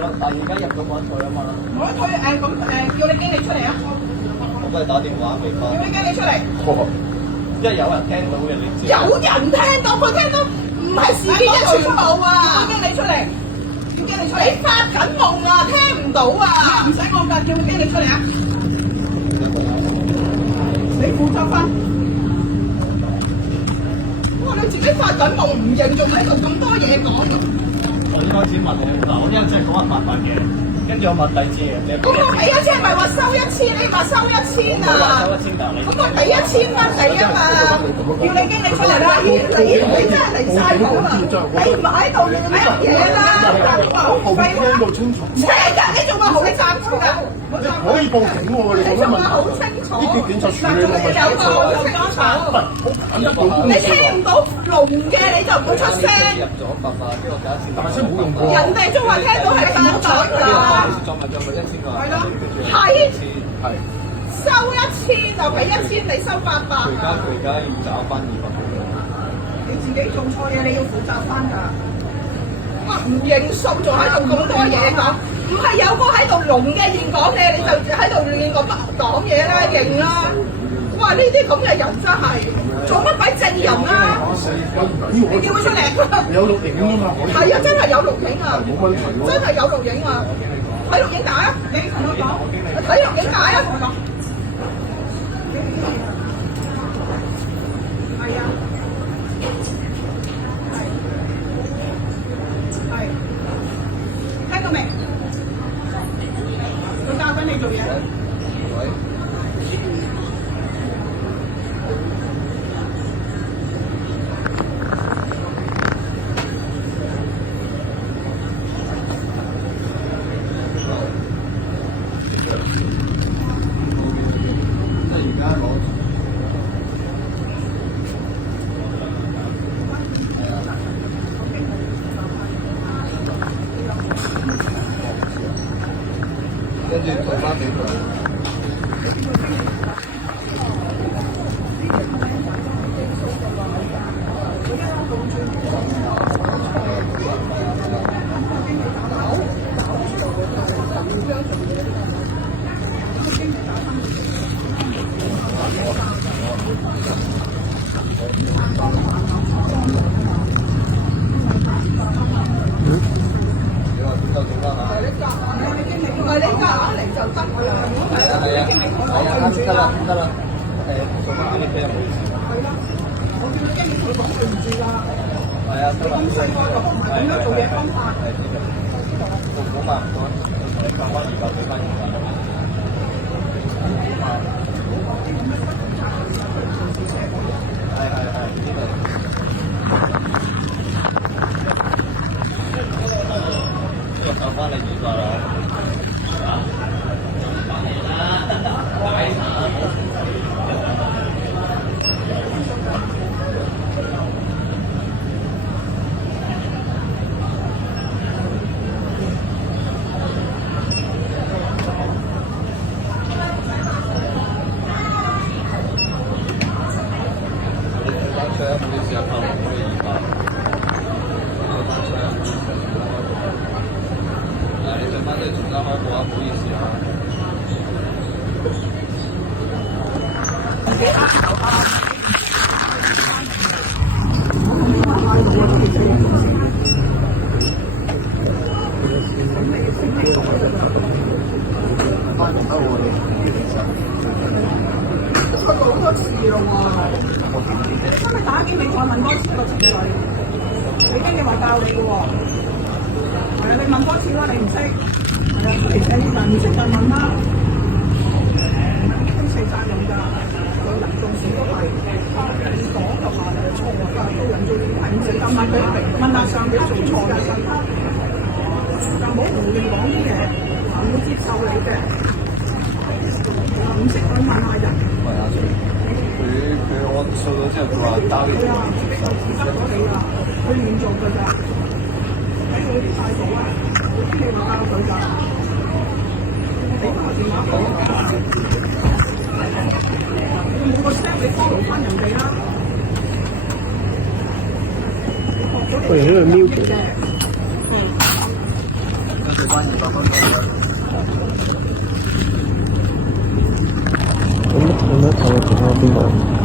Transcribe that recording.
咯，但係而家入咗冇得退啊嘛。冇得退咁叫你經理出嚟啊！我都係打電話俾翻。叫你經理出嚟。即係有人聽到嘅，你知。有人聽到，佢聽到唔係事件嘅全部啊！叫經理出嚟，叫經理出嚟。你發緊夢啊，聽唔到啊！唔使我㗎，叫個經理出嚟啊！你負責翻。哇！你自己發緊夢唔認，仲喺度咁多嘢講。我一開始問你嗱，我一真係講100萬嘅，跟住我問第二次嘅，你咁我俾1000咪話收1000，你話收1000啊？收1000㗎你。咁我俾1000蚊你啊嘛，叫你經理出嚟啦！你真係離晒譜啊！你唔喺度亂噏嘢啦！後邊聽到清楚。成日你仲話好清楚㗎？可以報警喎，你講乜問題？好清楚。呢啲警察處理我咪有個好清楚。你聽唔到聾嘅你就唔好出聲。入咗8萬，呢個價錢，但係先冇用過。人哋都話聽到係爆咗㗎。再咪1000個。係咯，係收1000就俾1000，你收800。佢而家要找翻200。你自己做錯嘢，你要負責翻㗎。哇！唔認數，仲喺度咁多嘢講，唔係有個喺度聾嘅現講嘢，你就喺度亂講嘢啦，認啦！哇！呢啲咁嘅人真係做乜鬼證人啊？你叫佢出嚟！有錄影啊嘛，係啊，真係有錄影啊！冇問題喎。真係有錄影啊！睇錄影帶啊！你同我講，睇錄影帶啊！係啊。聽到未？佢教緊你做嘢。跟住退翻俾佢。得啦，做乜啱你聽唔好意思。係啦，我叫經理同佢講對唔住㗎。係啊，得啦。咁細個就唔係咁樣做嘢方法。係知道。做股嘛，你扣翻200俾翻200。係，知道。呢個扣翻你200啦。好多次咯喎，你今日打經理再問多次個程序，你經理話教你嘅喎，係啊，你問多次啦，你唔識，係啊，其實你唔識就問啦，都四責任㗎，有人做事都係，你講就話你錯㗎，做人做事係唔識，問佢問下上邊做錯嘅，就唔好胡亂講啲嘢，唔會接受你嘅。唔識去問下人。係啊，佢我掃咗之後，佢話交你。係啊，自己就自得咗你啦，佢亂做㗎咋，睇佢啲態度啊，佢經理話教佢㗎，俾翻個電話佢。佢冇個 step 你 follow 翻人哋啦。學咗你。佢喺度瞄住。咁睇睇睇下邊度？